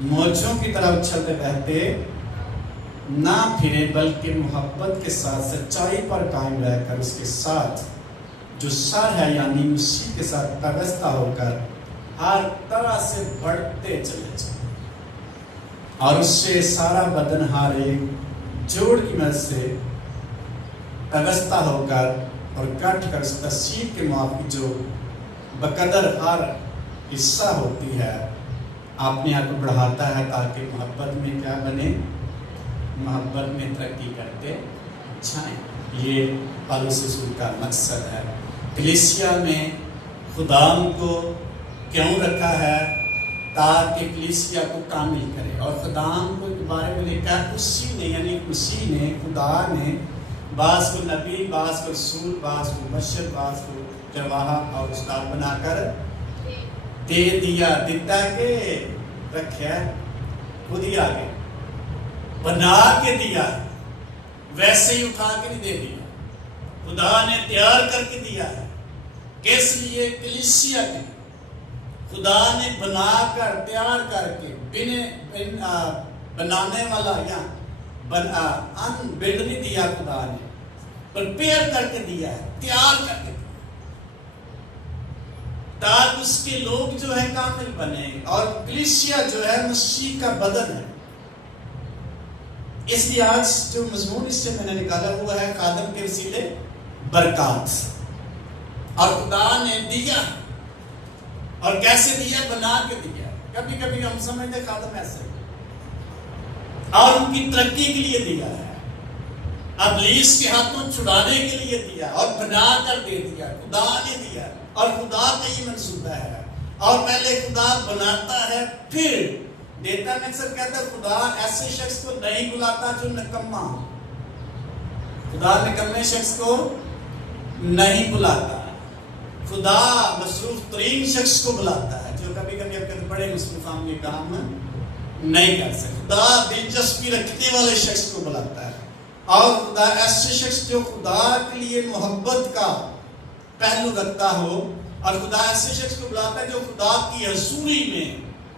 موجوں کی طرح اچھلتے بہتے نہ پھرے، بلکہ محبت کے ساتھ سچائی پر قائم رہ کر اس کے ساتھ جو سر ہے یعنی مسیح کے ساتھ پیوستہ ہو کر ہر طرح سے بڑھتے چلے جائیں، اور اس سے سارا بدن ہر ایک جوڑ کی مدد سے پیوستہ ہو کر اور گٹھ کر اس تصویر کے موافق جو بقدر ہر حصہ ہوتی ہے اپنے آپ کو بڑھاتا ہے، تاکہ محبت میں کیا بنے، محبت میں ترقی کرتے جائیں۔ یہ پالوس رسول کا مقصد ہے۔ کلیسیا میں خدا کو کیوں رکھا ہے؟ تاکہ کلیسیا کو کامل کرے، اور خدا کو کے بارے میں لکھا اسی نے یعنی مسیح نے، خدا نے بعض کو نبی، بعض کو رسول، بعض کو مبشر، بعض کو گواہ اور استاد بنا کر دے دیا، دیتا کہ رکھا خود ہی آگے بنا کے دیا، ویسے ہی اٹھا کے نہیں دے دیا، خدا نے تیار کر کے دیا ہے۔ کس لیے؟ کلیسیا کے خدا نے بنا کر تیار کر کے بنانے والا یا ان بلڈ نہیں دیا، خدا نے پریپیئر کر کے دیا ہے، تیار کر کے دیا، تاکہ اس کے لوگ جو ہے کامل بنے، اور کلیسیا جو ہے مسیح کا بدن ہے۔ اس لیے آج جو مضمون اس سے میں نے نکالا ہوا ہے خادم کے وسیلے برکات، اور خدا نے دیا، اور کیسے دیا؟ بنا کے دیا۔ کبھی کبھی ہم سمجھتے خادم ایسے، اور ان کی ترقی کے لیے دیا ہے، ابلیس کے ہاتھوں چھڑانے کے لیے دیا، اور بنا کر دے دیا، خدا نے دیا، اور خدا کا یہ منصوبہ ہے۔ اور پہلے خدا بناتا ہے پھر دیتا ہے۔ میں اکثر کہتا ہے خدا ایسے شخص کو نہیں بلاتا جو نکما ہو، خدا نکمے شخص کو نہیں بلاتا، خدا مصروف ترین شخص کو بلاتا ہے، جو کبھی کبھی آپ کہتے بڑے مصروف ہم یہ کام نہیں کر سکتے۔ خدا دلچسپی رکھنے والے شخص کو بلاتا ہے، اور خدا ایسے شخص جو خدا کے لیے محبت کا پہلو رکھتا ہو، اور خدا ایسے شخص کو بلاتا ہے جو خدا کی حضوری میں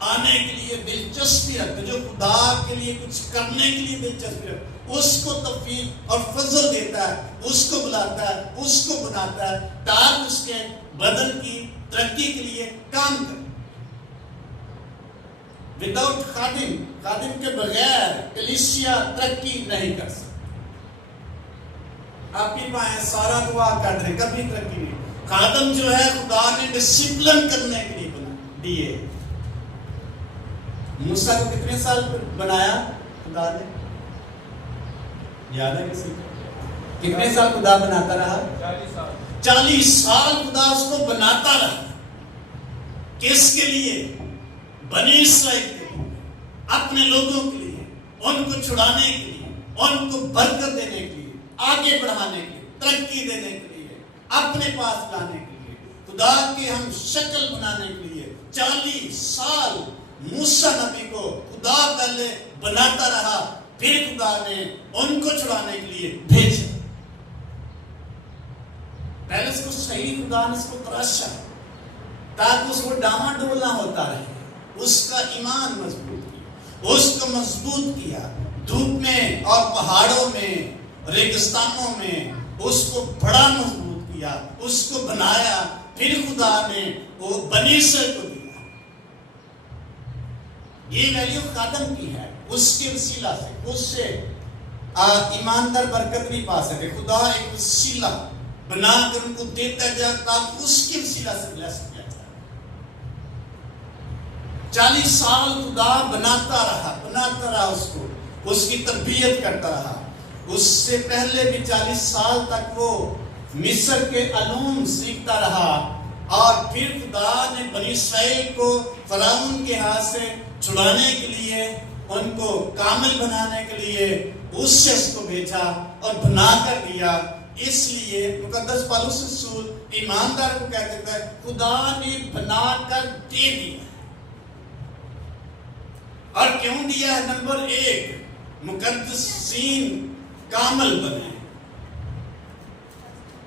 آنے کے لیے دلچسپی رکھتا ہے، جو خدا کے لیے کچھ کرنے کے لیے دلچسپی رکھتا ہے، اس کو توفیق اور فضل دیتا ہے، اس کو بلاتا ہے، اس کو بناتا ہے، تاکہ اس کے بدن کی ترقی کے لیے کام کرے۔ وداؤٹ خادم کے بغیر کلیسیا ترقی نہیں کر سکتی۔ آپ ہی پائیں سارا دعا کر رہے، کبھی ترقی نہیں۔ خادم جو ہے خدا نے ڈسپلن کرنے کے لیے دیے۔ موسیٰ کو کتنے سال بنایا خدا نے؟ یاد ہے کسی کو؟ کتنے سال خدا بناتا رہا؟ 40 سال خدا اس کو بناتا رہا۔ کس کے لیے؟ بنی اسرائیل کے لیے، اپنے لوگوں کے لیے، ان کو چھڑانے کے لیے، ان کو برکت دینے کے لیے، آگے بڑھانے کے لیے، ترقی دینے کے لیے، اپنے پاس لانے کے لیے، خدا کی ہم شکل بنانے کے لیے 40 سال موسیٰ نبی کو خدا پہلے بناتا رہا، پھر خدا نے ان کو چھڑانے کے لیے بھیجا۔ پہلے اس کو صحیح خدا نے اس کو تراشا تاکہ اس کو ڈاما ڈول نہ ہوتا رہے، اس کا ایمان مضبوط کیا، اس کو مضبوط کیا، دھوپ میں اور پہاڑوں میں، ریگستانوں میں اس کو بڑا مضبوط کیا، اس کو بنایا، پھر خدا نے وہ بنی اسرائیل کو دیا۔ یہ ویلیو خادم کی ہے، اس کے وسیلہ سے، اس سے ایماندار برکت نہیں پا سکے۔ خدا ایک وسیلہ بنا کر ان کو دیتا جائے تاکہ اس کے وسیلہ سے بلیس کیا جائے۔ 40 سال خدا بناتا رہا اس کو، اس کی تربیت کرتا رہا۔ اس سے پہلے بھی 40 سال تک وہ مصر کے علوم سیکھتا رہا، اور پھر خدا نے بنی اسرائیل کو فرعون کے ہاتھ سے چھڑانے کے لیے، ان کو کامل بنانے کے لیے اس شخص کو بھیجا اور بنا کر دیا۔ اس لیے مقدس پالوس رسول ایماندار کو کہہ دیتا ہے خدا نے بنا کر دے دیا۔ اور کیوں دیا ہے؟ نمبر 1، مقدسین کامل بنے،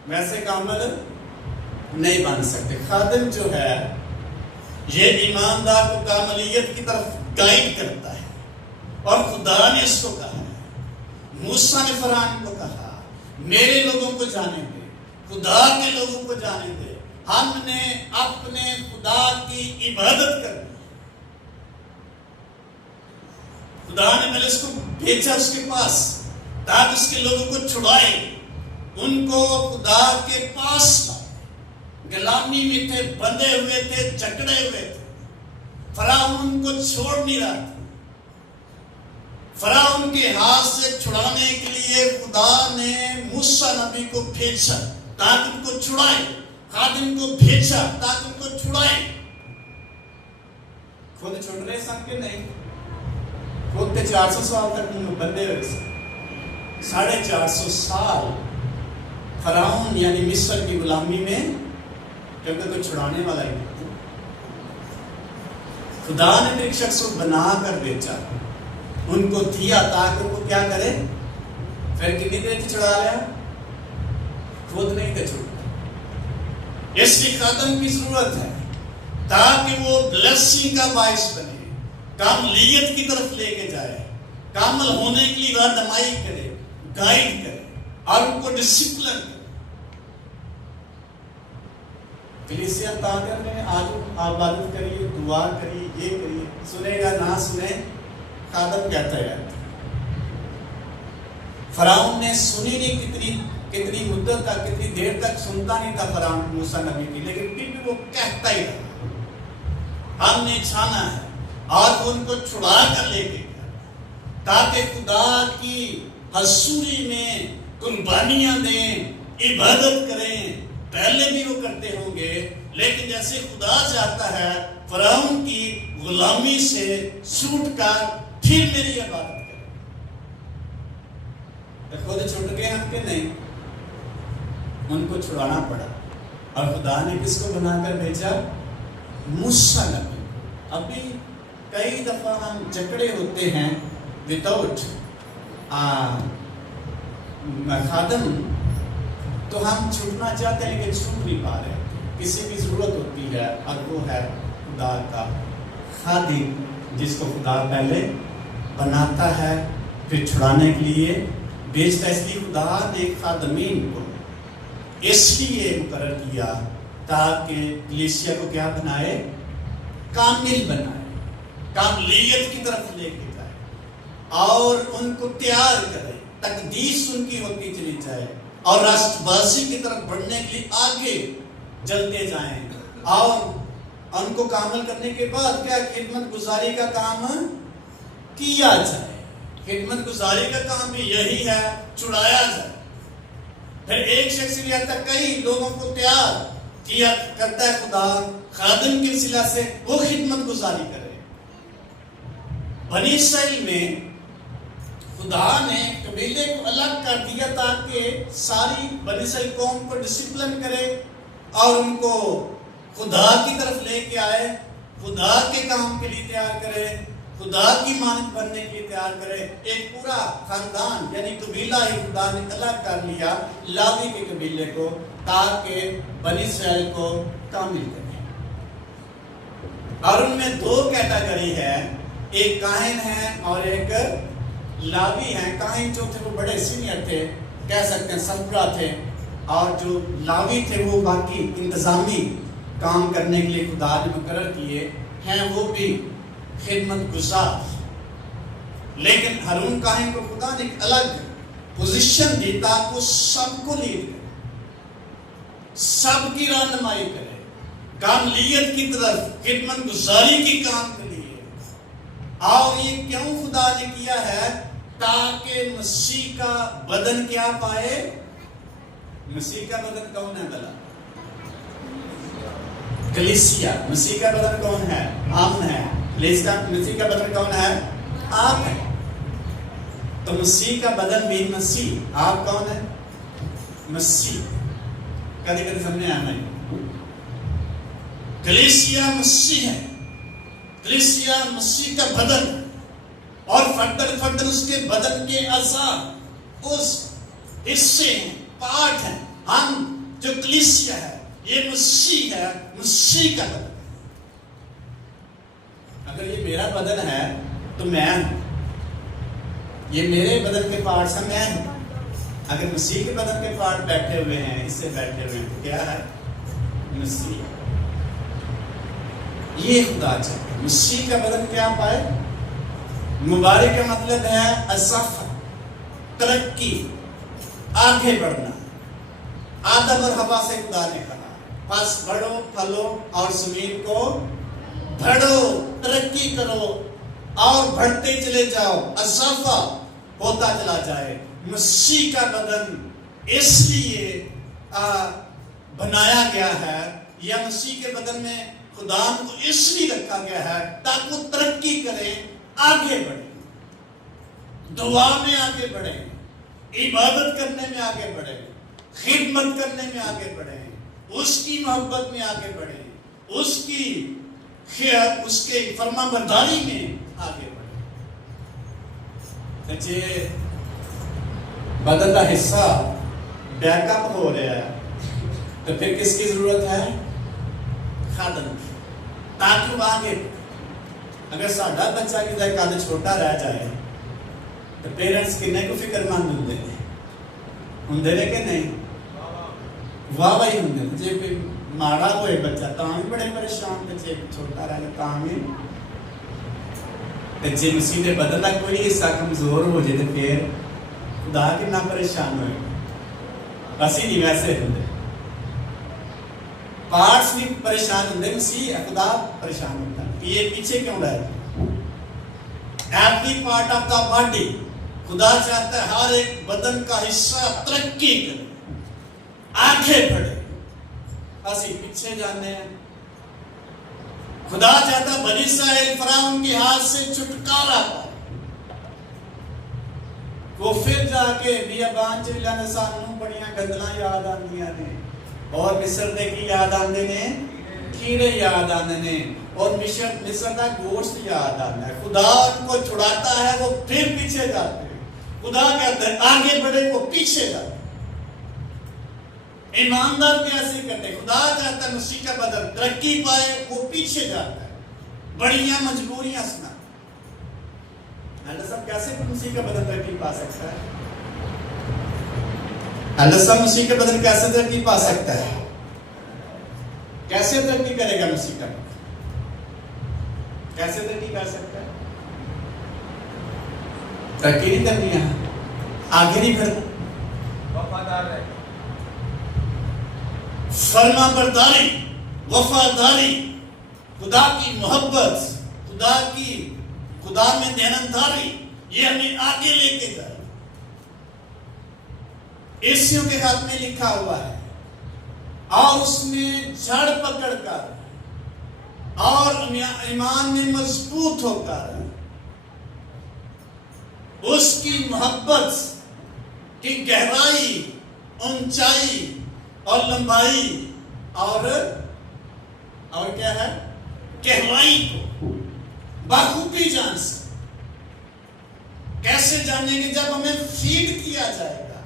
ویسے کامل نہیں بن سکتے۔ خادم جو ہے یہ ایماندار کو کاملیت کی طرف گائیڈ کرتا ہے. اور خدا نے اس کو کہا ہے، موسیٰ نے فرعون کو کہا میرے لوگوں کو جانے دے، خدا کے لوگوں کو جانے دے، ہم نے اپنے خدا کی عبادت کرنی. خدا نے پہلے اس کو بھیجا اس کے پاس تاکہ اس کے لوگوں کو چھڑائے، ان کو خدا کے پاس لائے. غلامی میں تھے، بندھے ہوئے تھے، جکڑے ہوئے تھے. فرعون ان کو چھوڑ نہیں رہا تھا. فرعون کے ہاتھ سے چھڑانے کے لیے خدا نے موسیٰ نبی کو بھیجا تاکہ ان کو چھڑائے، خادم کو بھیجا تاکہ ان کو چھڑائے. خود چھوڑ رہے سن کے نہیں، خود 400 سال تک ان میں بندے ہوئے سن. 450 سال فرعون یعنی مصر کی غلامی میں، کیونکہ کوئی چھڑانے والا ہی نہیں. خدا نے ایک شخص کو بنا کر بیچا، ان کو دیا تاکہ وہ کیا کرے. پھر کتنی دیر چھڑا لیا؟ خود نہیں تھے چھوڑا. اس لیے خادم کی ضرورت ہے تاکہ وہ بلیسنگ کا باعث بنے، کاملیت کی طرف لے کے جائے، کامل ہونے کی لیے رہنمائی کرے، گائیڈ کرے اور ان کو ڈسپلن کرے. کلیسیا طاقت میں آج عبادت کریے، دعا کریے، یہ کریے، سنے یا نہ سنے خادم کہتا ہے. فرعون نے سنی نہیں، کتنی مدت تک، کتنی دیر تک سنتا نہیں تھا فرعون موسیٰ نبی کی، لیکن پھر بھی وہ کہتا ہی رہا ہم نے چھانا ہے. اور ان کو چھڑا کر لے کے گیا تاکہ خدا کی حضوری میں قربانیاں دیں، عبادت کریں. پہلے بھی وہ کرتے ہوں گے، لیکن جیسے خدا چاہتا ہے فرعون کی غلامی سے چھوٹ کر پھر میری عبادت کریں. خود چھوٹ گئے ہم کہ نہیں، ان کو چھڑانا پڑا. اور خدا نے کس کو بنا کر بھیجا؟ موسیٰ نبی. ابھی کئی دفعہ ہم جکڑے ہوتے ہیں وداؤٹ خادم، تو ہم چھوٹنا چاہتے ہیں لیکن چھوٹ نہیں پا رہے. کسی کی ضرورت ہوتی ہے اور وہ ہے خدا کا خادم، جس کو خدا پہلے بناتا ہے پھر چھڑانے کے لیے بھیجتا ہے. اس لیے خدا نے خادمین کو اس لیے مقرر کیا تاکہ کلیسیا کو کیا بنائے؟ کامل بنائے، کاملیت کی طرف لے کے جائے اور ان کو تیار کرے، تقدیس ان کی ہوتی چلی جائے اور راست بازی کی طرف بڑھنے کے لیے آگے جلتے جائیں. اور ان کو کامل کرنے کے بعد کیا خدمت گزاری کا کام کیا جائے. خدمت گزاری کا کام بھی یہی ہے، چھڑایا جائے. پھر ایک شخص بھی آتا کئی لوگوں کو تیار کیا کرتا ہے خدا خادم کے وسیلہ سے وہ خدمت گزاری کرے. بنی اسرائیل میں خدا نے قبیلے کو الگ کر دیا تاکہ ساری بنی اسرائیل قوم کو ڈسپلن کرے اور ان کو خدا کی طرف لے کے آئے، خدا کے کام کے لیے تیار کرے، خدا کی مانند بننے کے لیے تیار کرے. ایک پورا خاندان یعنی قبیلہ ہی خدا نے الگ کر لیا لاوی کے قبیلے کو تاکہ بنی اسرائیل کو کامل کرے. اور ان میں دو کیٹیگری ہے، ایک کاہن ہے اور ایک لاوی ہیں. کاہن جو تھے وہ بڑے سینئر تھے، کہہ سکتے ہیں سربراہ تھے، اور جو لاوی تھے وہ باقی انتظامی کام کرنے کے لیے خدا نے مقرر کیے ہیں، وہ بھی خدمت گزار. لیکن ہارون کاہن کو خدا نے ایک الگ پوزیشن دی تاکہ وہ سب کو لیڈ کرے، سب کی رہنمائی کرے، کاملیت کی طرف، خدمت گزاری کی کام کے لیے. اور یہ کیوں خدا نے کیا ہے؟ تاکہ مسیح کا بدن کیا پائے. مسیح کا بدن کون ہے بھلا؟ کلیسیا. مسیح کا بدن کون ہے؟ ہم ہیں. مسیح کا بدن کون ہے؟ آپ ہیں. تو مسیح کا بدن بھی مسیح. آپ کون ہے؟ مسیح. کدی کدی سمجھنے آنا ہے. کلیسیا مسیح ہے، کلیسیا مسیح کا بدن، اور فردن اس کے بدن کے اعضاء، اس حصے ہیں، پارٹ ہیں. ہم جو کلیسیا ہے یہ مسیح ہے، مسیح کا بدن. اگر یہ میرا بدن ہے تو میں ہوں، یہ میرے بدن کے پارٹس ہیں، میں ہوں۔ اگر مسیح کے بدن کے پارٹ بیٹھے ہوئے ہیں، اس سے بیٹھے ہوئے ہیں، تو کیا ہے؟ مسیح۔ یہ خدا چاہتا ہے مسیح کا بدن کیا پائے؟ مبارک کا مطلب ہے اضافہ، ترقی، آگے بڑھنا۔ آدم اور حوا سے خدا نے کہا پس بڑھو، پھلو اور زمین کو بڑھو، ترقی کرو اور بڑھتے چلے جاؤ، اضافہ ہوتا چلا جائے۔ مسیح کا بدن اس لیے بنایا گیا ہے، یا مسیح کے بدن میں خدا کو اس لیے رکھا گیا ہے تاکہ وہ ترقی کریں، آگے بڑھیں، دعا میں آگے بڑھیں، عبادت کرنے میں آگے بڑھیں، خدمت کرنے میں آگے بڑھیں، اس کی محبت میں آگے بڑھیں، اس کے فرما برداری میں آگے بڑھیں۔ جی بدن کا حصہ بیک اپ ہو رہا ہے تو پھر کس کی ضرورت ہے؟ خادم کی، تاکہ وہ آگے بڑھے۔ اگر ساڈا بچہ کی قد چھوٹا رہ جائے تو پیرنٹس کنے کو فکر مند ہوں کہ نہیں؟ واہ واہ ہوں جی کوئی ماڑا ہوئے بچہ تاں بھی بڑے پریشان، بچے چھوٹا رہ جائے تاں بھی۔ جی مسیح دے بدن کا کوئی حصہ کمزور ہو جائے تو پھر خدا کتنا پریشان ہوئے۔ اسی نہیں ویسے ہوں پارٹس بھی پریشان ہوتے، مسیح خدا پریشان ہوتا ہے۔ یہ پیچھے کیوں رہتا ہے؟ Every part of the body, خدا چاہتا ہے ہر ایک بدن کا حصہ ترقی کرے، آگے بڑھے، اسی پیچھے جانے ہیں۔ خدا چاہتا ہے بنی اسرائیل فرعون کے ہاتھ سے چھٹکارا پائے، وہ پھر جا کے بیابان چلیا نے سانوں بڑیاں گندلاں یاد آندیاں نے، اور مصر دے کی یاد آندے نے، کھیرے یاد آندے نے، اور مصر کا گوشت یاد آتا ہے۔ خدا ان کو چھڑاتا ہے، وہ پھر پیچھے جاتے ہیں۔ خدا کہتا ہے آگے بڑھے، وہ پیچھے جاتے ہیں۔ ایماندار بھی ایسے کرتے ہیں۔ خدا چاہتا ہے مسیح کا بدن ترقی پائے، وہ پیچھے جاتا ہے، بڑیاں مجبوریاں سنا۔ اللہ صاحب کیسے مسیح کا بدن ترقی پا سکتا ہے؟ اللہ صاحب مسیح کا بدن کیسے ترقی پا سکتا ہے؟ کیسے ترقی کرے گا مسیح کا بدن؟ کیسے ترقی کر سکتا ہے؟ ترقی نہیں کرنی ہے، آگے نہیں بڑھنا، وفادار ہے، فرما برداری، وفاداری، خدا کی محبت، خدا میں دیانتداری، یہ ہمیں آگے لے کے جائے۔ عیسیوں کے ہاتھ میں لکھا ہوا ہے، اور اس میں جڑ پکڑ کر اور ایمان میں مضبوط ہو کر اس کی محبت کی گہرائی، اونچائی اور لمبائی اور کیا ہے گہرائی کو بخوبی جان سکتے۔ کیسے جانیں گے؟ جب ہمیں فیڈ کیا جائے گا۔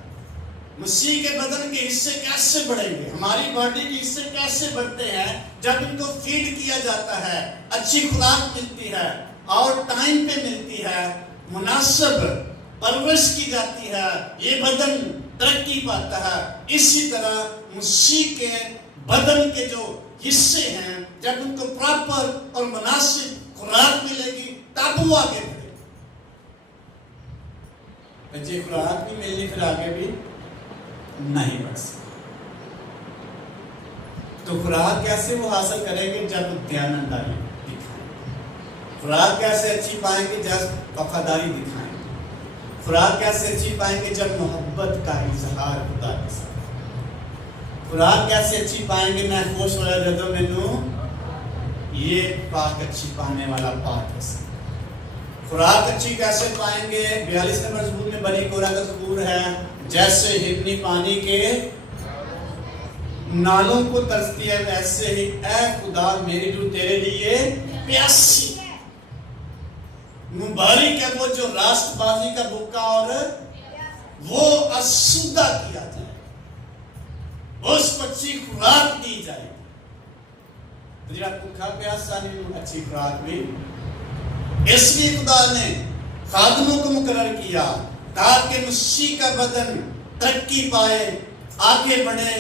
مسیح کے بدن کے حصے کیسے بڑھیں گے، ہماری باڈی کے حصے کیسے بڑھتے ہیں؟ جب ان کو فیڈ کیا جاتا ہے، اچھی خوراک ملتی ہے اور ٹائم پہ ملتی ہے، مناسب پرورش کی جاتی ہے، یہ بدن ترقی پاتا ہے۔ اسی طرح مسیح کے بدن کے جو حصے ہیں، جب ان کو پراپر اور مناسب خوراک ملے گی تب وہ آگے بڑھے۔ بچے خوراک بھی ملنی پھر آگے بھی نہیں بڑھ سکتے۔ تو خوراک کیسے وہ حاصل کریں گے؟ جب دیانتداری دکھائیں۔ خوراک کیسے اچھی پائیں گے؟ جب وفاداری دکھائیں۔ خوراک کیسے اچھی پائیں گے؟ جب محبت کا اظہار خدا کے ساتھ۔ خوراک کیسے اچھی پائیں گے؟ میں خوش ہو رہا جدو مینوں یہ پاک اچھی پانے والا پاک ہے۔ خوراک اچھی کیسے پائیں گے؟ 42 نمبر زبور میں بنی کورہ کا زبور ہے، جیسے ہرنی پانی کے نالوں کو ترستی ہے، ویسے ہی اے خدا میری روح تیرے لیے پیاسی ہے۔ مبارک ہے وہ جو راست بازی کا بھوکا اور وہ آسودہ کیا جائے، اس کو اچھی خوراک دی جائے۔ تو جڑا بھوکا پیاسا نہیں اچھی خوراک بھی اس لیے خدا نے خادموں کو مقرر کیا تاکہ مسیح کا بدن ترقی پائے، آگے بڑھے،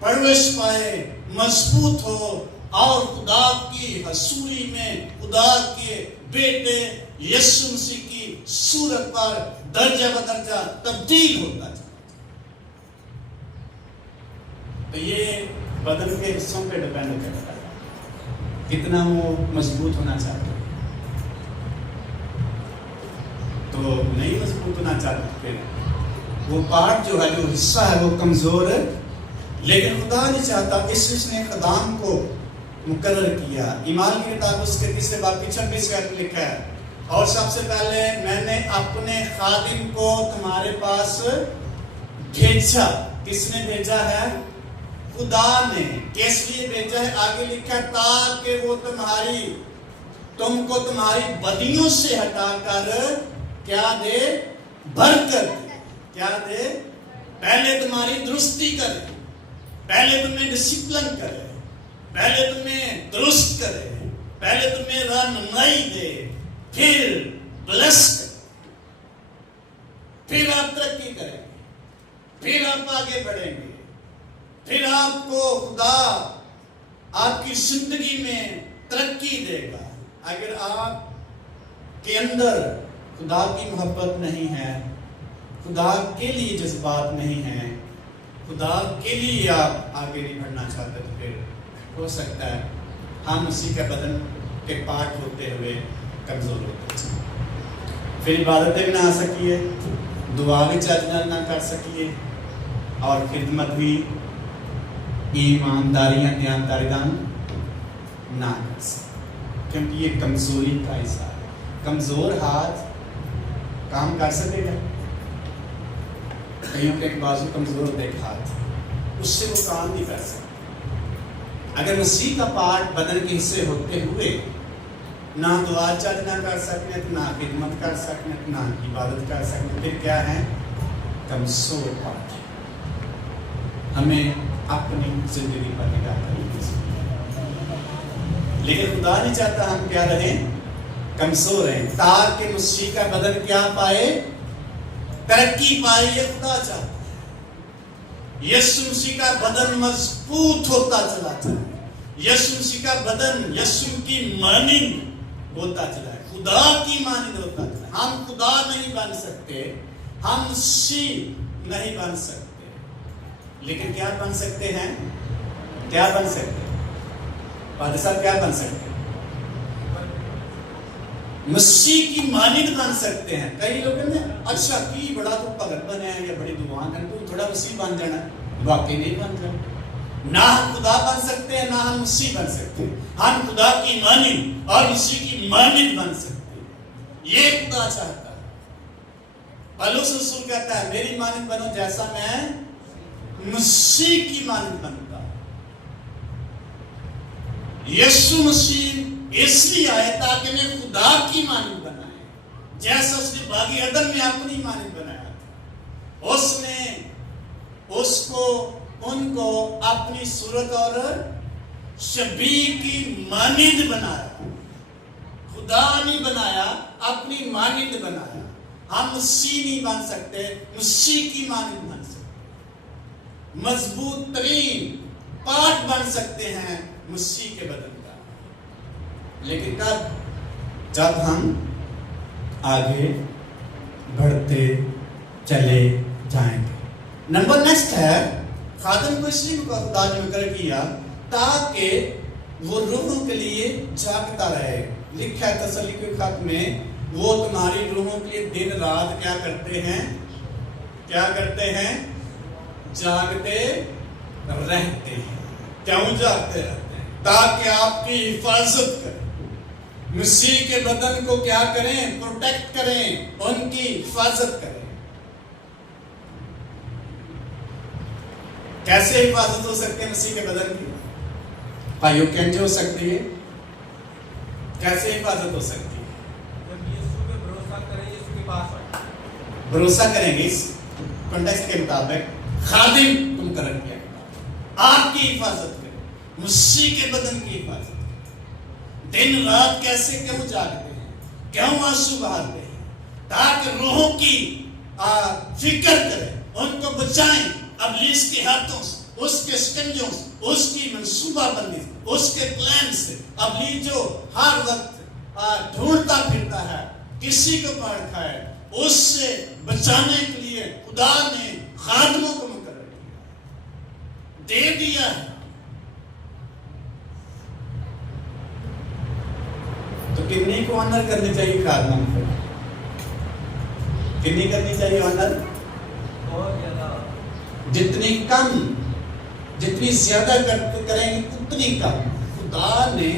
پرورش پائے، مضبوط ہو اور خدا کی حضوری میں خدا کے بیٹے یسوع مسیح کی صورت پر درجہ بدرجہ تبدیل ہوتا جائے۔ تو یہ بدن کے حصوں پہ ڈیپینڈ کرتا ہے کتنا وہ مضبوط ہونا چاہتے ہیں۔ تو نہیں مضبوط ہونا چاہتے، وہ پارٹ جو ہے، جو حصہ ہے، وہ کمزور ہے، لیکن خدا نہیں چاہتا، اس نے خدام کو مقرر کیا۔ ایمان کی کتاب اس کے 3 باب کی 26 آیت میں لکھا ہے، اور سب سے پہلے میں نے اپنے خادم کو تمہارے پاس بھیجا۔ کس نے بھیجا ہے؟ خدا نے۔ کس لیے بھیجا ہے؟ آگے لکھا ہے تاکہ وہ تم کو تمہاری بدیوں سے ہٹا کر کیا دے؟ برکت۔ کیا دے؟ پہلے تمہاری درستی کرے، پہلے تمہیں ڈسپلن کرے، پہلے تمہیں درست کرے، پہلے تمہیں رہنمائی دے، پھر بلس کرے، پھر آپ ترقی کریں گے، پھر آپ آگے بڑھیں گے، پھر آپ کو خدا آپ کی زندگی میں ترقی دے گا۔ اگر آپ کے اندر خدا کی محبت نہیں ہے، خدا کے لیے جذبات نہیں ہیں، خدا کے لیے آپ آگے نہیں بڑھنا چاہتے، تو پھر ہو سکتا ہے ہم اسی کے بدن کے پارٹ ہوتے ہوئے کمزور ہوتے ہیں، پھر عبادتیں بھی نہ آ سکیے، دعا بھی چلنا نہ کر سکیے، اور خدمت بھی ایمانداریاں دیانتداری دان نہ کر سکے، کیونکہ یہ کمزوری کا حصہ ہے۔ کمزور ہاتھ کام کر سکے گا؟ کئیوں کے ایک بازو کمزور ہوتے ایک ہاتھ، اس سے وہ کام نہیں کر سکتے۔ اگر مسیح کا پارٹ بدن کے حصے ہوتے ہوئے نہ دعا چل نہ کر سکتے، نہ خدمت کر سکتے، نہ عبادت کر سکتے، پھر کیا ہے؟ کمزور پارٹ۔ ہمیں اپنی زندگی پر نگاہ کرنی چاہیے، لیکن خدا نہیں چاہتا ہم کیا رہیں؟ کمزور ہیں، تاکہ مسیح کا بدن کیا پائے؟ ترقی پائے۔ یہ خدا چاہتا ہے یسوع مسیح کا بدن مضبوط ہوتا چلا جائے، یسوع مسیح کا بدن یسوع کی مانند ہوتا چلا ہے، خدا کی مانند ہوتا چلا ہے۔ ہم خدا نہیں بن سکتے، ہم مسیح نہیں بن سکتے، لیکن کیا بن سکتے ہیں؟ کیا بن سکتے ہیں؟ فادر صاحب کیا بن سکتے ہیں؟ مسیح کی مانند بن سکتے ہیں۔ کئی لوگ کہتے ہیں اچھا کی بڑا تو بھگت بنے ہیں یا بڑی دعا کریں تو تھوڑا مسیح بن جانا، واقعی نہیں بن جانا۔ نہ ہم خدا بن سکتے ہیں، نہ ہم مسیح بن سکتے ہیں، ہم خدا کی مانند اور مسیح کی مانند بن سکتے ہیں۔ یہ خدا چاہتا ہے۔ پولس رسول کہتا ہے میری مانند بنو جیسا میں مسیح کی مانند بنتا ہوں۔ یسوع مسیح اس لیے آئے تاکہ میں خدا کی مانند بنائے، جیسا اس نے باغی عدن میں اپنی مانند بنایا تھا۔ اس نے ان کو اپنی صورت اور شبیہ کی مانند بنایا، خدا نہیں بنایا، اپنی مانند بنایا۔ ہم مسیح نہیں بن سکتے، مسیح کی مانند بن سکتے، مضبوط ترین پارٹ بن سکتے ہیں مسیح کے بدن کا، لیکن کب؟ جب ہم آگے بڑھتے چلے جائیں گے۔ نمبر نیکسٹ ہے خادم کو اس لیے خدا نے مقرر کیا تاکہ وہ روحوں کے لیے جاگتا رہے۔ لکھا ہے تسلی کے خط میں وہ تمہاری روحوں کے لیے دن رات کیا کرتے ہیں؟ کیا کرتے ہیں؟ جاگتے رہتے ہیں۔ کیوں جاگتے رہتے ہیں؟ تاکہ آپ کی حفاظت کریں، مسیح کے بدن کو کیا کریں؟ پروٹیکٹ کریں، ان کی حفاظت کریں۔ کیسے حفاظت ہو سکتی ہے مسیح کے بدن کی؟ بھائیوں کینچے ہو سکتی ہے؟ کیسے حفاظت ہو سکتی ہے؟ جب یسوع پہ بھروسہ کریں، یسوع کے پاس آئیں، بھروسہ کریں گے اس کنٹیکسٹ کے مطابق خادم تم کرن کیا آپ کی حفاظت کریں، مسیح کے بدن کی حفاظت کریں۔ دن رات کیسے کیوں جاگتے ہیں؟ کیوں آنسو بہاتے ہیں؟ تاکہ روحوں کی فکر کریں، ان کو بچائیں ابلیس کے ہاتھوں سے، اس کے شکنجوں سے، اس کی منصوبہ بندی سے، اس کے پلان سے۔ ابلیس جو ہر وقت ڈھونڈتا پھرتا ہے کسی کو پکڑ کھائے، اس سے بچانے کے لیے خدا نے خادموں کو مقرر کیا، دے دیا ہے۔ تو کتنی کو آنر کرنی چاہیے خادموں کو؟ کتنی کرنی چاہیے آنر؟ بہت زیادہ۔ جتنی کم، جتنی زیادہ کریں گے اتنی کم۔ خدا نے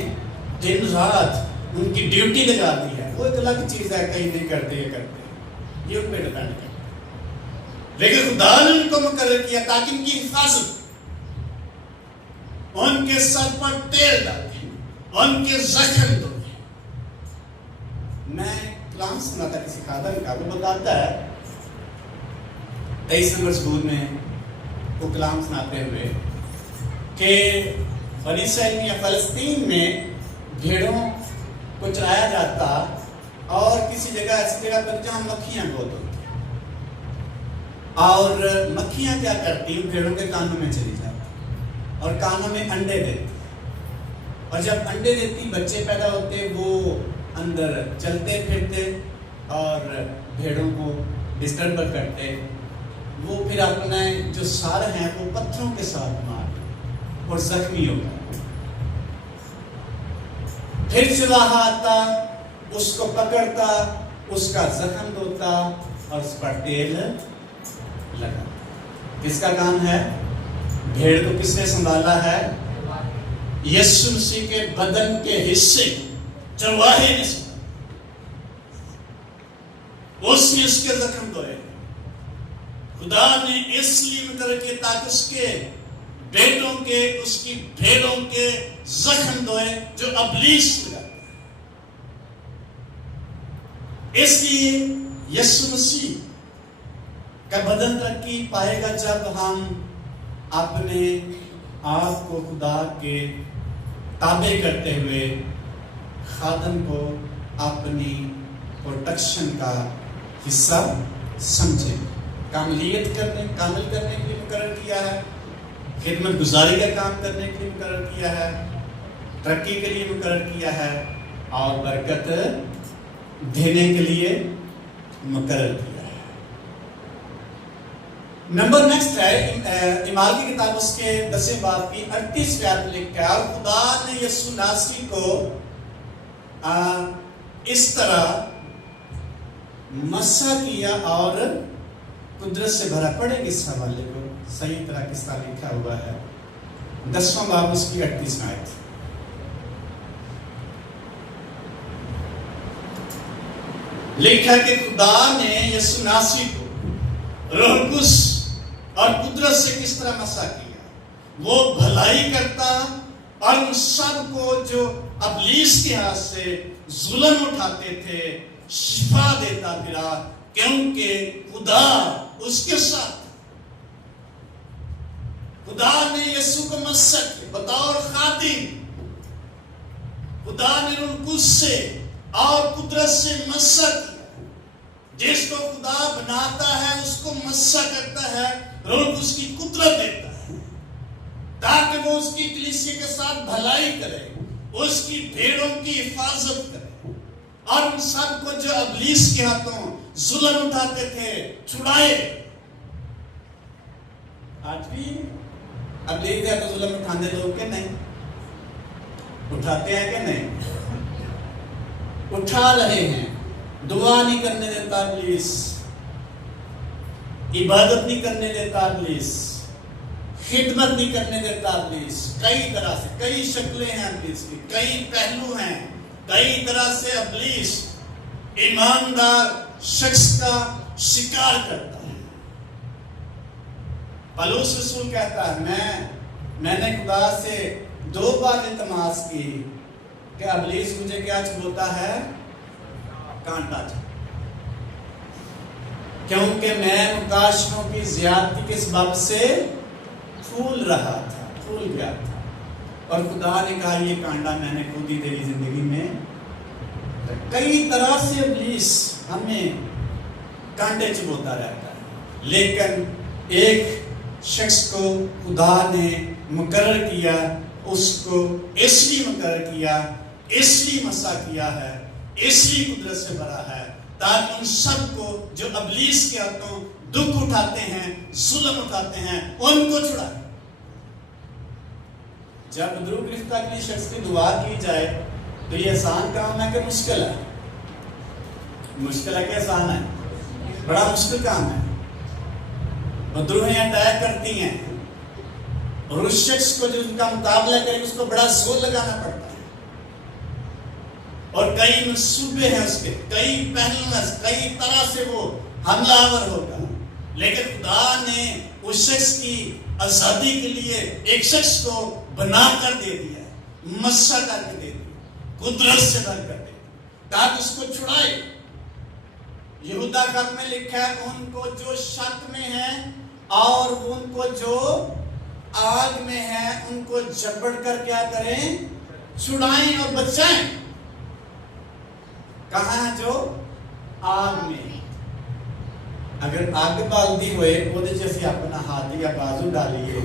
دن رات ان کی ڈیوٹی لگا دی ہے، وہ ایک الگ چیز ہے، کہیں نہیں کرتے یہ کرتے ہیں، یہ ان پہ ڈیپینڈ کرتا ہے، لیکن خدا نے ان کو مقرر کیا تاکہ ان کی حفاظت، ان کے سر پر تیل ڈالیں، ان کے زخم دھویں۔ میں کلام سنا تھا کسی خادم کا، وہ بتاتا ہے 23 نمبر سبود میں وہ کلام سناتے ہوئے کہ فلسطین یا فلسطین میں بھیڑوں کو چلایا جاتا اور کسی جگہ ایسی جگہ پر جہاں مکھیاں بہت ہوتی ہیں، اور مکھیاں کیا کرتی ہیں؟ بھیڑوں کے کانوں میں چلی جاتی اور کانوں میں انڈے دیتی، اور جب انڈے دیتی بچے پیدا ہوتے، وہ اندر چلتے پھرتے اور بھیڑوں کو ڈسٹرب کرتے، وہ پھر اپنے جو سار ہیں وہ پتھروں کے ساتھ مارتے اور زخمی ہو گئے۔ پھر چراہا آتا، اس کو پکڑتا، اس کا زخم دھوتا اور اس پر تیل لگاتا۔ کس کا کام ہے؟ بھیڑ کو کس نے سنبھالا ہے؟ یسوع مسیح کے بدن کے حصے چرواہے نے سنبھالا، اس نے اس کے زخم دھوئے۔ خدا نے اس لیے مقرر کیا تاکہ اس کے بیٹوں کے، اس کی بھیڑوں کے زخم دھوئے جو ابلیس لگاتا ہے۔ اس لیے یسوع مسیح کا بدن ترقی پائے گا جب ہم اپنے آپ کو خدا کے تابع کرتے ہوئے خادم کو اپنی پروٹیکشن کا حصہ سمجھیں۔ کامل کرنے کے لیے مقرر کیا ہے، خدمت گزاری کا کام کرنے کے لیے مقرر کیا ہے، ترقی کے لیے مقرر کیا ہے، اور برکت دینے کے لیے مقرر کیا ہے۔ نمبر نیکسٹ ہے اعمال کی کتاب اس کے 10 باب کی 38 آیت میں لکھا ہے، اور خدا نے یسوع ناصری کو اس طرح مسح کیا اور قدرت سے بھرا۔ پڑھیں گے اس حوالے کو صحیح طرح کس طرح لکھا ہوا ہے، 10واں باب اس کی 38 آیت۔ لکھا کہ خدا نے یسوع ناصری کو روح القدس اور قدرت سے کس طرح مسح کیا، وہ بھلائی کرتا اور ان سب کو جو ابلیس کے ہاتھ سے ظلم اٹھاتے تھے شفا دیتا پھرا، کیونکہ خدا اس کے ساتھ۔ خدا نے یسوع کو مسح کیا بطور خادم، خدا نے روح القدس سے اور قدرت سے مسح کیا۔ جس کو خدا بناتا ہے اس کو مسح کرتا ہے، روح القدس کی قدرت دیتا ہے تاکہ وہ اس کی کلیسیا کے ساتھ بھلائی کرے، اس کی بھیڑوں کی حفاظت کرے، اور ان سب کو جو ابلیس کے ہاتھوں ظلم اٹھاتے تھے چھڑائے۔ آج بھی ابلیس کے ہاتھوں ظلم اٹھانے لوگ کہ نہیں اٹھاتے ہیں کہ نہیں؟ اٹھا رہے ہیں۔ دعا نہیں کرنے دیتا ابلیس، عبادت نہیں کرنے دیتا ابلیس، خدمت نہیں کرنے دیتا ابلیس۔ کئی طرح سے، کئی شکلیں ہیں ابلیس کی، کئی پہلو ہیں، کئی طرح سے ابلیس ایماندار شخص کا شکار کرتا ہے۔ پولس رسول کہتا ہے میں نے خدا سے 2 بار التماس کی کہ ابلیس مجھے کیا چھوڑتا ہے؟ کانٹا چھوڑتا، کیونکہ میں مکاشفوں کی زیادتی کے سبب سے پھول رہا تھا، پھول گیا تھا، اور خدا نے کہا یہ کانٹا میں نے خود ہی تیری زندگی میں کئی طرح سے ابلیس ہمیں کانٹے چبوتا رہتا ہے، لیکن ایک شخص کو خدا نے مقرر کیا، اس کو اس لیے مقرر کیا، اس لیے مسا کیا ہے، اس لیے قدرت سے بھرا ہے، تاکہ ان سب کو جو ابلیس کے ہاتھوں دکھ اٹھاتے ہیں، ظلم اٹھاتے ہیں، ان کو چھڑائے۔ جب درود گرفتہ کے لیے شخص کی دعا کی جائے تو یہ آسان کام ہے کہ مشکل ہے؟ مشکل ہے کہ آسان ہے؟ بڑا مشکل کام ہے۔ مدروہیں اٹیک کرتی ہیں اور اس شخص کو جو ان کا مقابلہ کرے اس کو بڑا زور لگانا پڑتا ہے، اور کئی منصوبے ہیں اس کے، کئی پہلو ہیں، کئی طرح سے وہ حملہ آور ہوگا، لیکن خدا نے اس شخص کی آزادی کے لیے ایک شخص کو بنا کر دے دیا، مسا کر کے دے دیا، قدرت سے بھر کر دے دیا، تاکہ اس کو چھڑائے۔ یہودا خط میں لکھا ہے ان کو جو شک میں ہیں اور ان کو جو آگ میں ہیں ان کو جبڑ کر کیا کریں؟ چھڑائیں اور بچائیں۔ کہاں ہے جو آگ میں؟ اگر آگ بالدی ہوئے وہ جیسے اپنا ہاتھ یا بازو ڈالیے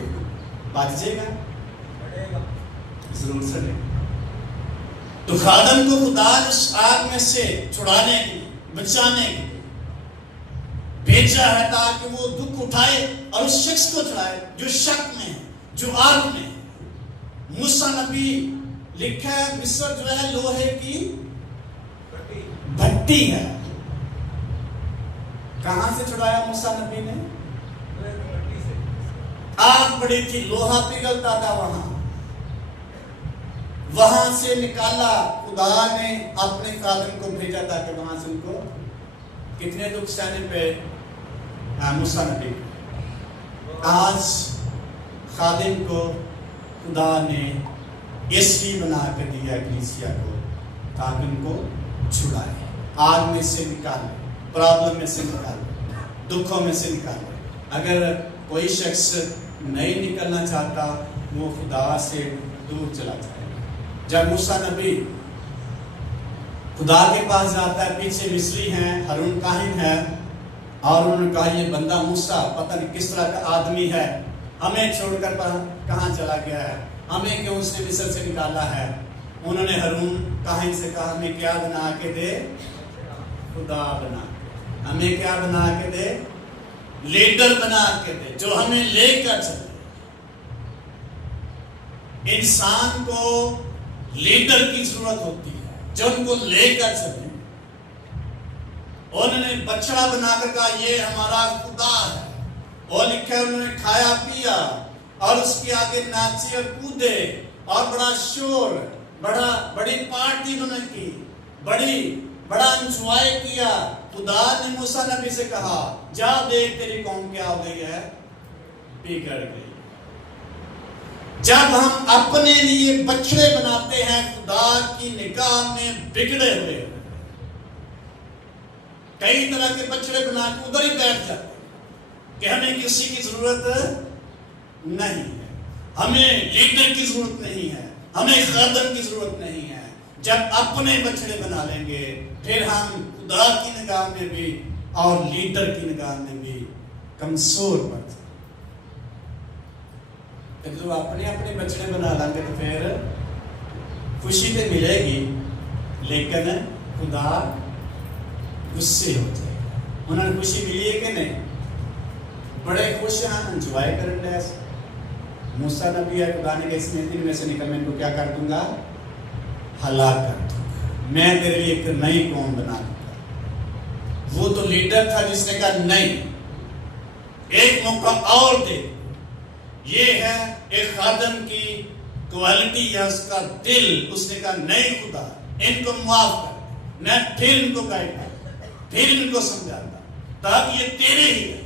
بچ جائے گا؟ ضرور سڑے۔ تو خادم کو خدا اس آگ میں سے چھڑانے کے لیے، بچانے کے لیے بھیجا ہے، تاکہ وہ دکھ اٹھائے اور اس شخص کو چھڑائے جو شک میں ہے، جو آگ میں ہے۔ موسیٰ نبی لکھا ہے مصر جو ہے لوہے کی بھٹی ہے۔ کہاں سے چھڑایا موسیٰ نبی نے؟ آگ بڑی تھی، لوہا پگھلتا تھا، وہاں سے نکالا۔ خدا نے اپنے خادم کو بھیجا تھا کہ وہاں سے ان کو کتنے دکھ سہنے پہ موسیٰ نبی۔ آج خادم کو خدا نے اس لیے بنا کر دیا کلیسیا کو، تاکہ ان کو چھڑائے، آگ میں سے نکالے، پرابلم میں سے نکالے، دکھوں میں سے نکالے۔ اگر کوئی شخص نہیں نکلنا چاہتا وہ خدا سے دور چلا جائے۔ جب موسیٰ نبی خدا کے پاس جاتا ہے، پیچھے مصری ہیں، ہارون کاہن ہے، اور انہوں نے کہا یہ بندہ موسیٰ پتہ نہیں کس طرح کا آدمی ہے، ہمیں چھوڑ کر کہاں چلا گیا ہے، ہمیں کیوں اس نے مصر سے نکالا ہے۔ انہوں نے ہارون کاہن سے کہا ہمیں کیا بنا کے دے؟ خدا بنا کے، ہمیں کیا بنا کے دے؟ لیڈر بنا کے دے، جو ہمیں لے کر چلے۔ انسان کو لیڈر کی ضرورت ہوتی ہے جو ان کو لے کر چلے۔ انہوں نے بچڑا بنا کر کہا یہ ہمارا خدا ہے، اور لکھا ہے انہوں نے کھایا پیا اور اس کے آگے ناچے اور کودے اور بڑا شور، بڑی پارٹی انہوں نے کی، بڑا انجوائے کیا۔ خدا نے موسیٰ نبی سے کہا جا دیکھ تیری قوم کیا ہو گئی ہے، بگڑ گئی۔ جب ہم اپنے لیے بچڑے بناتے ہیں خدا کی نگاہ میں بگڑے ہوئے، کئی طرح کے بچڑے بنا کے ادھر ہی بیٹھ جاتے کہ ہمیں کسی کی ضرورت نہیں ہے، ہمیں لیڈر کی ضرورت نہیں ہے، ہمیں خادم کی ضرورت نہیں ہے۔ جب اپنے بچڑے بنا لیں گے پھر ہم خدا کی نگاہ میں بھی اور لیڈر کی نگاہ میں بھی کمزور پڑ جائیں۔ جو اپنے بچڑے بنا لیں گے تو پھر خوشی تو ملے گی، لیکن خدا غصے ہو جائے گا۔ انہوں نے خوشی ملی ہے کہ نہیں؟ بڑے خوش ہیں، انجوائے کرنے ایسے۔ موسیٰ نبی ہے، خدا نے کہ اس دن میں سے نکل میں ان کو کیا کر دوں گا؟ ہلاک کر دوں گا، میں تیرے لیے ایک نئی قوم بنا دوں گا۔ وہ تو لیڈر تھا جس نے کہا نہیں، ایک موقع اور دے۔ یہ ہے ایک خادم کی کوالٹی یا اس کا دل۔ اس نے کہا نہیں خدا، ان کو معاف کر، میں پھر ان کو گائیڈ کرتا، پھر ان کو سمجھاتا، تاکہ یہ تیرے ہی ہے۔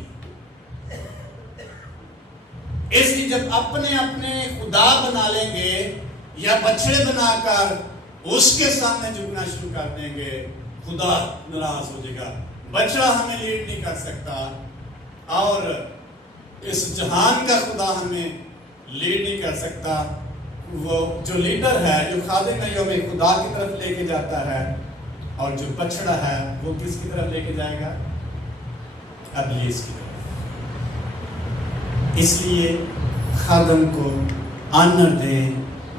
اس لیے جب اپنے خدا بنا لیں گے یا بچڑے بنا کر اس کے سامنے جھکنا شروع کر دیں گے، خدا ناراض ہو جائے گا۔ بچڑا ہمیں لیڈ نہیں کر سکتا، اور اس جہان کا خدا ہمیں لیڈ نہیں کر سکتا۔ وہ جو لیڈر ہے، جو خادم ہے، جو ہمیں خدا کی طرف لے کے جاتا ہے، اور جو بچڑا ہے وہ کس کی طرف لے کے جائے گا؟ ابلیس کی طرف۔ اس لیے خادم کو آنر دیں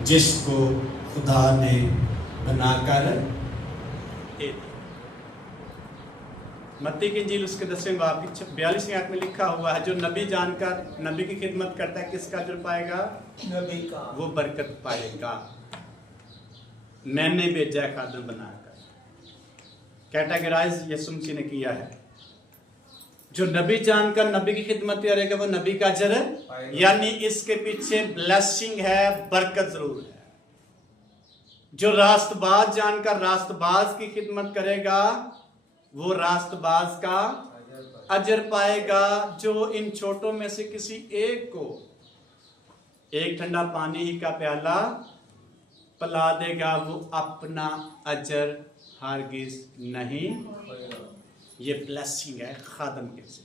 جس کو خدا نے بنا کر دے دیا۔ متی کی انجیل اس کے 10ویں باب کی 42ویں آیت میں لکھا ہوا ہے، جو نبی جان کر نبی کی خدمت کرتا ہے کس کا اجر پائے گا؟ نبی کا۔ وہ برکت پائے گا۔ میں نے بھیجا ہے خادم بنا کر۔ کیٹاگرائز یسوع مسیح نے کیا ہے، جو نبی جان کر نبی کی خدمت کرے گا وہ نبی کا اجر ہے، یعنی اس کے پیچھے بلیسنگ ہے، برکت ضرور ہے۔ جو راست باز جان کر راست باز کی خدمت کرے گا وہ راست باز کا اجر پائے گا۔ جو ان چھوٹوں میں سے کسی ایک کو ایک ٹھنڈا پانی ہی کا پیالہ پلا دے گا وہ اپنا اجر ہرگز نہیں۔ یہ بلیسنگ ہے خادم کے سے۔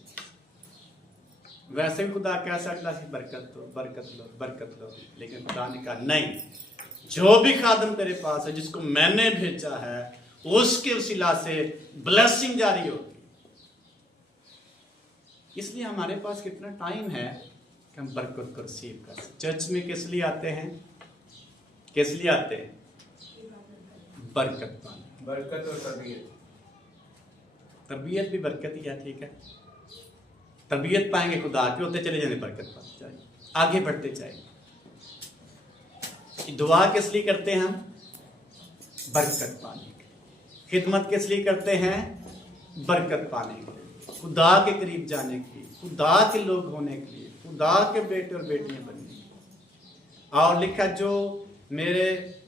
ویسے خدا کہہ سکتا ہے برکت لو برکت لو برکت لو، لیکن خدا نے کہا نہیں، جو بھی خادم تیرے پاس ہے جس کو میں نے بھیجا ہے اس کے وسیلہ سے بلیسنگ جاری ہوگی۔ اس لیے ہمارے پاس کتنا ٹائم ہے کہ ہم برکت کو ریسیو کر سکیں۔ چرچ میں کس لیے آتے ہیں؟ کس لیے آتے ہیں؟ برکت پانے۔ برکت اور تربیت۔ تربیت بھی برکت ہی ہے، ٹھیک ہے۔ تربیت پائیں گے خدا کی، ہوتے چلے جائیں گے، برکت پاتے جائیں گے، آگے بڑھتے جائیں گے۔ دعا کس لیے کرتے ہیں ہم؟ برکت پانے کے لیے۔ خدمت کس لیے کرتے ہیں؟ برکت پانے کے لیے، خدا کے قریب جانے کے لیے، خدا کے لوگ ہونے کے لیے، خدا کے بیٹے اور بیٹیاں بننے کے لیے۔ اور لکھا جو میرے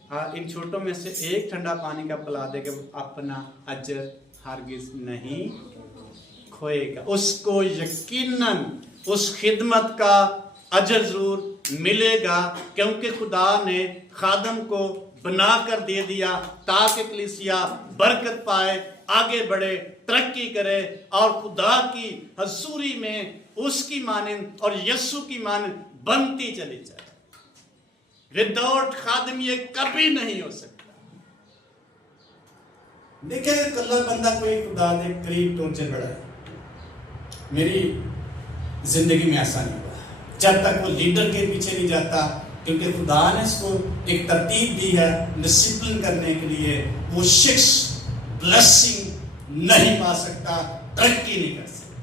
ان چھوٹوں میں سے ایک ٹھنڈا پانی کا پلا دے گا وہ اپنا اجر ہرگز نہیں کھوئے گا۔ اس کو یقیناً اس خدمت کا اجر ضرور ملے گا، کیونکہ خدا نے خادم کو بنا کر دے دیا تاکہ کلیسیا برکت پائے، آگے بڑھے، ترقی کرے اور خدا کی حضوری میں اس کی مانند اور یسوع کی مانند بنتی چلی جائے۔ وداؤٹ خادم یہ کبھی نہیں ہو سکتا۔ دیکھیں اللہ بندہ کوئی خدا نے قریب پہنچے بڑھا ہے، میری زندگی میں ایسا نہیں ہوا جب تک وہ لیڈر کے پیچھے نہیں جاتا، کیونکہ خدا نے اس کو ایک ترتیب دی ہے ڈسپلن کرنے کے لیے۔ وہ شخص بلیسنگ نہیں پا سکتا، ترقی نہیں کر سکتا۔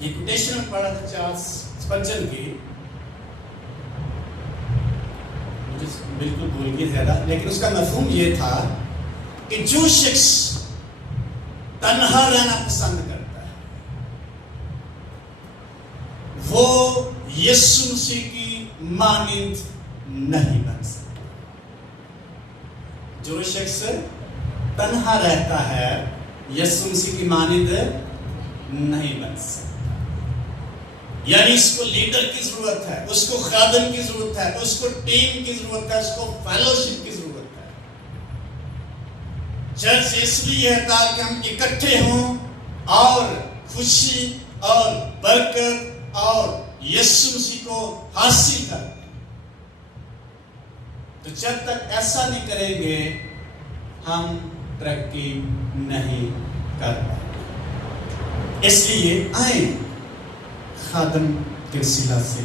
یہ کوٹیشن میں پڑھا تھا چارلس اسپرجن کی، مجھے بالکل بھول گئی زیادہ، لیکن اس کا مفہوم یہ تھا کہ جو شخص تنہا رہنا پسند کرتا ہے وہ یسوع مسیح کی مانند نہیں بن سکتا۔ جو شخص تنہا رہتا ہے یسوع مسیح کی مانند نہیں بن سکتا۔ یعنی اس کو لیڈر کی ضرورت ہے، اس کو خادم کی ضرورت ہے، اس کو ٹیم کی ضرورت ہے، اس کو فیلوشپ کی ضرورت ہے۔ چرچ اس لیے ہے تاکہ ہم اکٹھے ہوں اور خوشی اور برکت اور یسوع مسیح کو حاصل کریں۔ تو جب تک ایسا نہیں کریں گے ہم ترقی نہیں کر پائیں گے۔ اس لیے آئیں خادم کے وسیلہ سے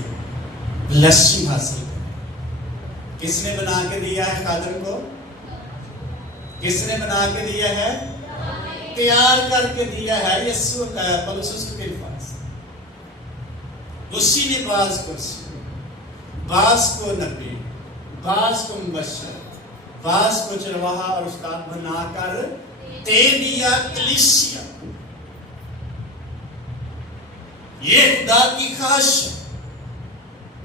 بلیسنگ حاصل کریں۔ کس نے بنا کے دیا ہے خادم کو؟ کس نے بنا کے دیا ہے؟ تیار کر کے دیا ہے یسوع پولس کے الفاظ۔ اسی نے بعض کو بعض کو نبی، بعض کو مبشر، بعض کو چرواہا اور استاد بنا کر دے دیا کلیسیا۔ یہ خدا کی خواہش ہے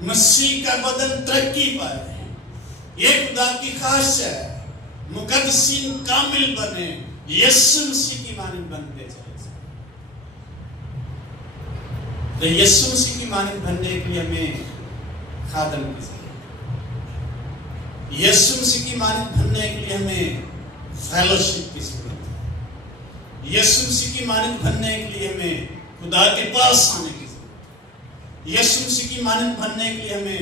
مسیح کا بدن ترقی پائے، یہ خدا کی خواہش ہے مقدسین کامل بنے، یسوع مسیح کی مانند بنتے جائیں۔ تو یسوع مسیح کی مانند بننے کے لیے ہمیں خادم کی ضرورت ہے، یسوع مسیح کی مانند بننے کے لیے ہمیں فیلوشپ کی ضرورت ہے، یسوع مسیح کی مانند بننے کے لیے ہمیں خدا کے پاس آنے کی ضرورت ہے، یسوع مسیح کی مانند بننے کے لیے ہمیں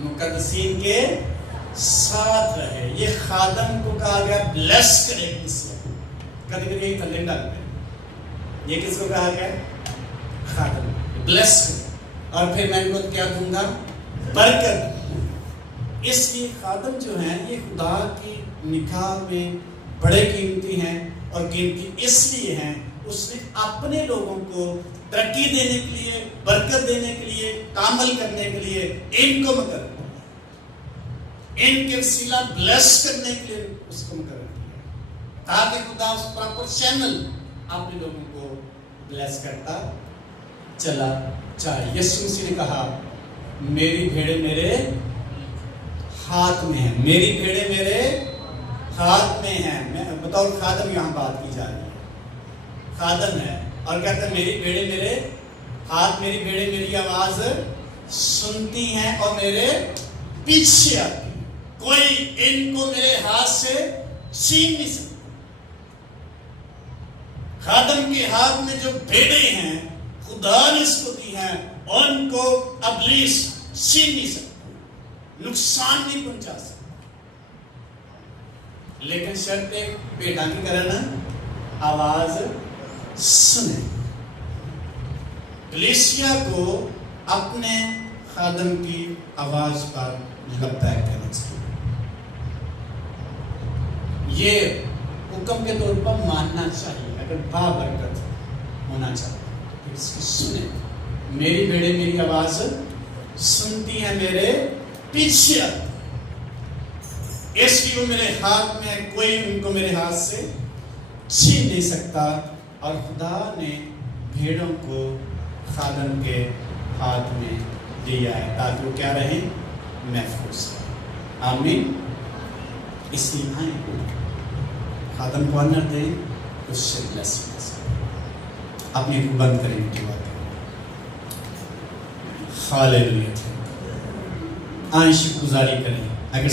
مقدسین کے ساتھ رہے. یہ خادم کو کہا گیا بلیس کرے کسی. کبھی کبھی یہی تھلے ڈالتے ہیں. یہ کس کو کہا گیا؟ خادم. بلیس کرے. اور پھر میں ان کو کیا دوں گا؟ برکت. اس لیے خادم جو ہیں یہ خدا کی نگاہ میں بڑے قیمتی ہیں. اور قیمتی اس لیے ہیں اس نے اپنے لوگوں کو ترقی دینے کے لیے, برکت دینے کے لیے, کامل کرنے کے لیے ان کو مقرر کیا, ان کے وسیلہ بلیس کرنے کے لیے اس کو مقرر کیا تاکہ خدا اس پراپر چینل اپنے لوگوں کو بلیس کرتا چلا جائے. یسوع مسیح نے کہا میری بھیڑیں میرے ہاتھ میں ہیں. میری بھیڑیں میرے ہاتھ میں ہیں. میں بطور خادم یہاں بات کی جا رہی ہے. خادم ہے اور کہتا ہے میری بھیڑیں میرے ہاتھ, میری بھیڑیں میری آواز سنتی ہیں اور میرے پیچھے آتی ہیں. کوئی ان کو میرے ہاتھ سے چھین نہیں سکتا. خادم کے ہاتھ میں جو بھیڑیں ہیں خدا نے اس کو دی ہیں, ان کو ابلیس چھین نہیں سکتا, نقصان نہیں پہنچا سکتا. لیکن شرط ایک, بھیڑاں کی کرنا آواز سنے. کلیسیا کو اپنے خادم کی آواز پر لبیک کہنا چاہیے. یہ حکم کے طور پر ماننا چاہیے. اگر بابرکت ہونا چاہتے تو اس کی سنیں. میری بھیڑیں میری آواز سنتی ہیں, میرے پیچھے آتی. اس لیے وہ میرے ہاتھ میں, کوئی ان کو میرے ہاتھ سے چھین نہیں سکتا. اور خدا نے بھیڑوں کو خادم کے ہاتھ میں دیا ہے تاکہ وہ کیا رہیں؟ محفوظ رہیں. آمین. اس لیے آئیں خادم کو آنر دیں, اس سے بلیس اپنی کو بند کریں کی بات. ہاللیلویا. آئیں شکر گزاری کریں. اگر